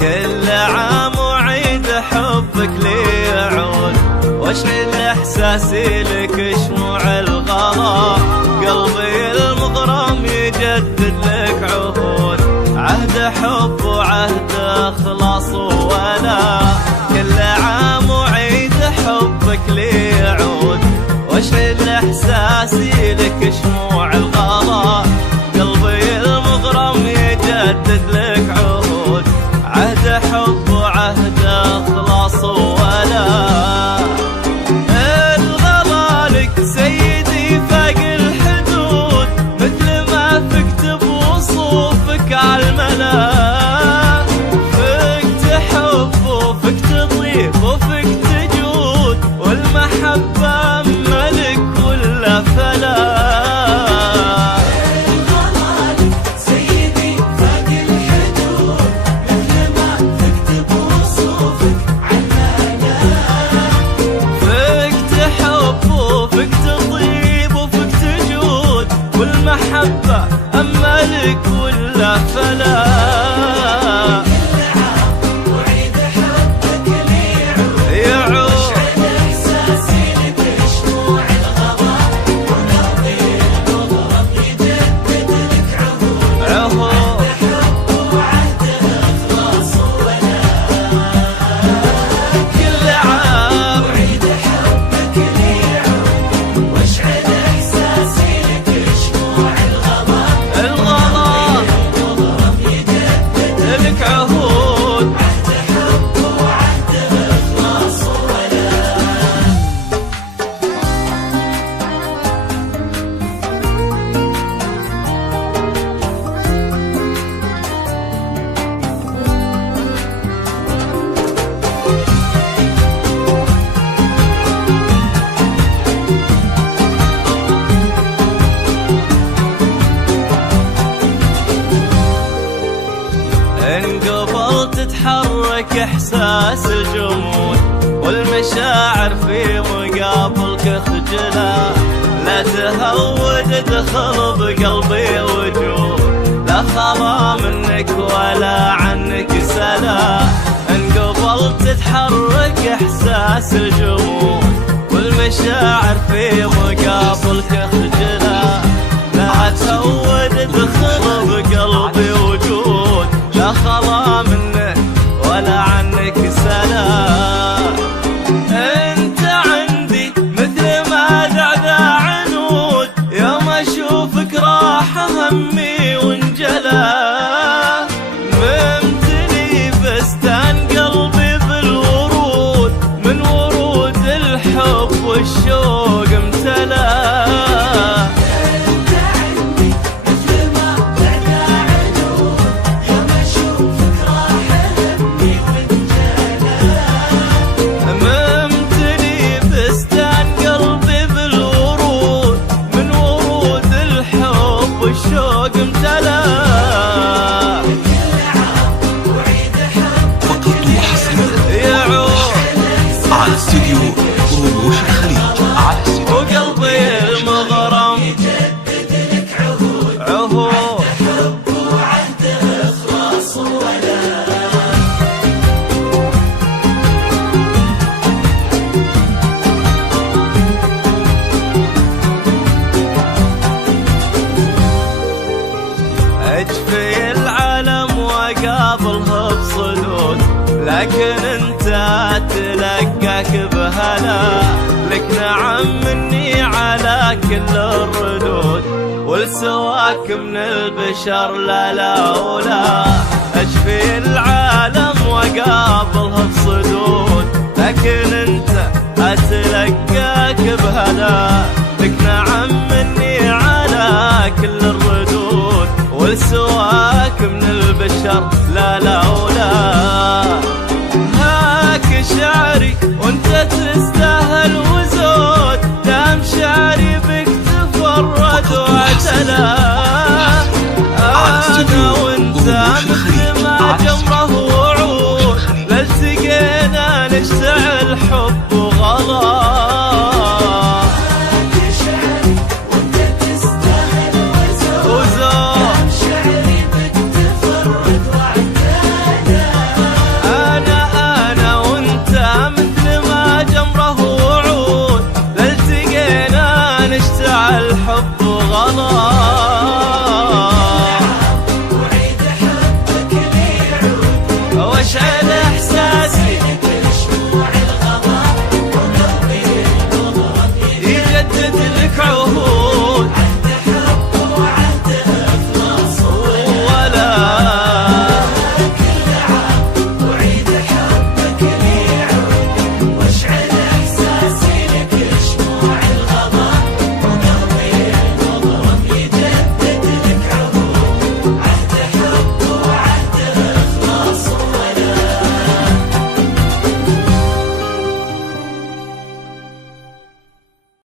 كل عام وعيد حبك لي يعود، واشعل احساسي لك شموع الغلا، قلبي المغرم يجدد لك عهود، عهد حب وعهد اخلاص وولا. كل عام وعيد حبك لي يعود، واشعل احساسي لك شموع الغلا، قلبي المغرم يجدد لك عهود، عهد حب وعهد اخلاص وولا. الغلا لك سيدي فاق الحدود، مثل ما فقت بوصوفك عالملا، فقت حب وفقت ضيف وفقت جود، والمحبة ملك ولا فلا. محبة أملك ولا فلا. كل عام وعيد حبك لي يعود، واشعل إحساسي لك شموع الغلا، وقلبي المغرم يجدد لك عهود، عهد حب وعهد إخلاص وولا. كل عام وعيد حبك لي يعود، واشعل إحساسي لك شموع انقبل تتحرك احساس الجمود، والمشاعر في مقابلك خجلة، لا تهود ادخل بقلبي وجود، لا خلا منك ولا عنك سلا. انقبل تتحرك احساس الجمود، والمشاعر في مقابلك خجلة، لا تهود ادخل بقلبي وجود، لا خلا منك ولا عنك سلام. انت عندي مثل ما ذعذع عنود، يوم اشوفك راح همي وانجلى، ممتلي بستان قلبي بالورود، من ورود الحب والشوق امتلى. استديو رموش الخليج على استديو، وقلبي المغرم يجدد لك عهود، عهود حب وعهد إخلاص وولا. اجفي العالم وقابلها بصدود، لكن انت تلقاك بهلا، لك نعم مني على كل الردود، ولسواك من البشر لا لا ولا. اجفي العالم وقابلها بصدود، لكن انت اتلقاك بهلا، لك نعم مني على كل الردود، ولسواك من البشر لا لا ولا. هاك شعري وانت تستاهل وزود، دام شعري بك تفرد واعتلى، انا وانت مثل ما جمره وعود، لالتقينا نشتعل الحب